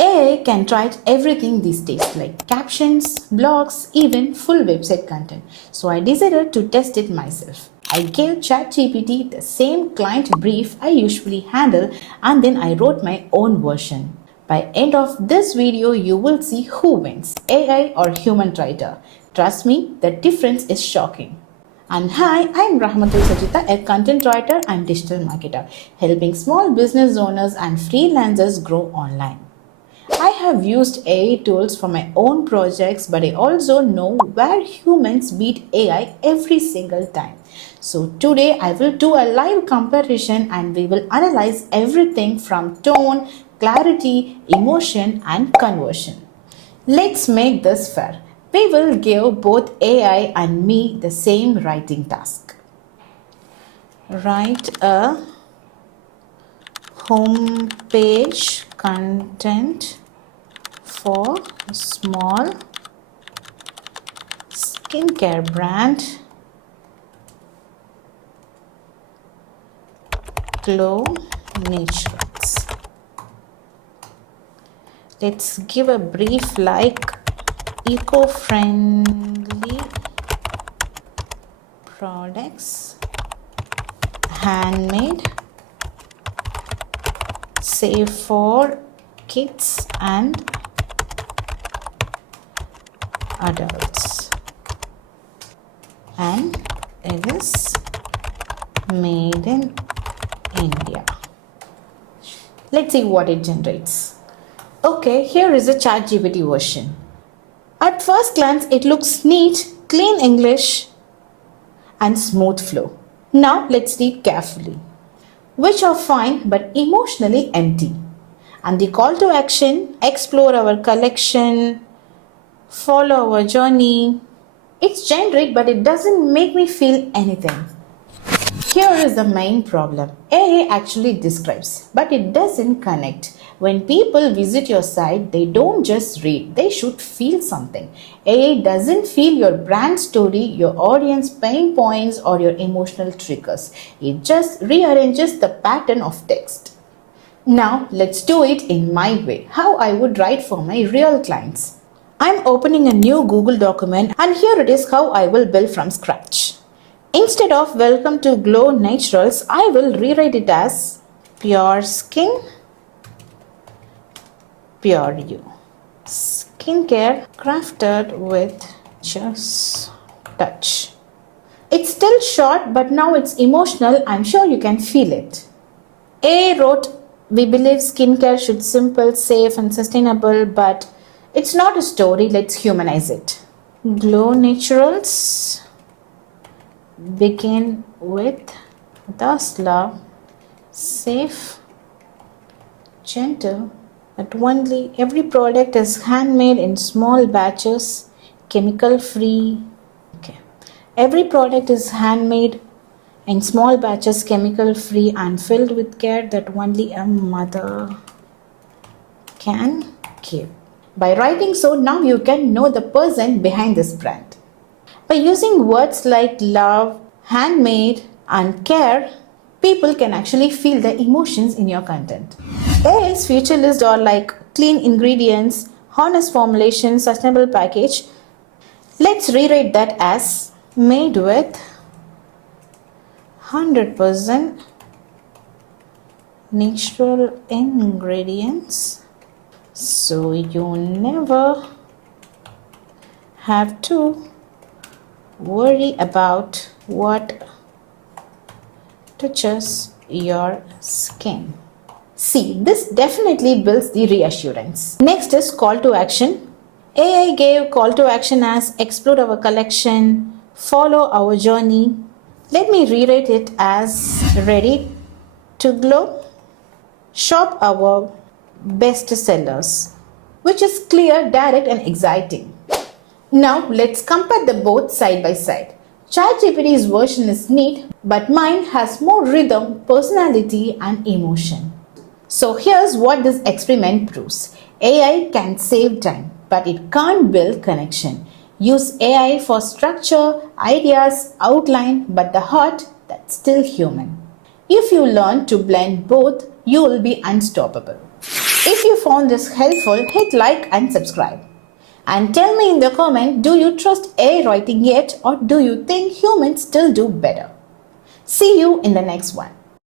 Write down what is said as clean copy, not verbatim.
AI can write everything these days, like captions, blogs, even full website content. So I decided to test it myself. I gave ChatGPT the same client brief I usually handle, and then I wrote my own version. By end of this video, you will see who wins, AI or human writer. Trust me, the difference is shocking. And hi, I'm Rahmatul Sajita, a content writer and digital marketer, helping small business owners and freelancers grow online. I have used AI tools for my own projects, but I also know where humans beat AI every single time. So today I will do a live comparison and we will analyze everything from tone, clarity, emotion and conversion. Let's make this fair. We will give both AI and me the same writing task. Write a homepage content for a small skincare brand, Glow Naturals. Let's give a brief like eco-friendly products, handmade, safe for kids and adults, and it is made in India. Let's see what it generates. Okay, here is a ChatGPT version. At first glance, it looks neat, clean English, and smooth flow. Now let's read carefully, which are fine but emotionally empty. And the call to action: explore our collection, follow our journey. It's generic, but it doesn't make me feel anything. Here is the main problem. AI actually describes, but it doesn't connect. When people visit your site, they don't just read, they should feel something. AI doesn't feel your brand story, your audience pain points, or your emotional triggers. It just rearranges the pattern of text. Now, let's do it in my way, how I would write for my real clients. I'm opening a new Google document, and here it is how I will build from scratch. Instead of welcome to Glow Naturals, I will rewrite it as pure skin, pure you. Skincare crafted with just touch. It's still short, but now it's emotional. I'm sure you can feel it. A wrote, we believe skincare should simple, safe and sustainable, but it's not a story. Let's humanize it. Glow Naturals begin with thus love, safe, gentle, but only every product is handmade in small batches, chemical free. Okay. Every product is handmade in small batches, chemical free and filled with care that only a mother can give. By writing so, now you can know the person behind this brand. By using words like love, handmade, and care, people can actually feel the emotions in your content. AI's feature list are like clean ingredients, honest formulation, sustainable package. Let's rewrite that as made with 100% natural ingredients, so you never have to worry about what touches your skin. See, this definitely builds the reassurance. Next is call to action. AI gave call to action as explore our collection, follow our journey. Let me rewrite it as ready to glow, shop our best sellers, which is clear, direct and exciting. Now let's compare the both side by side. ChatGPT's version is neat, but mine has more rhythm, personality and emotion. So here's what this experiment proves. AI can save time, but it can't build connection. Use AI for structure, ideas, outline, but the heart, that's still human. If you learn to blend both, you will be unstoppable. If you found this helpful, hit like and subscribe. And tell me in the comment, do you trust AI writing yet or do you think humans still do better? See you in the next one.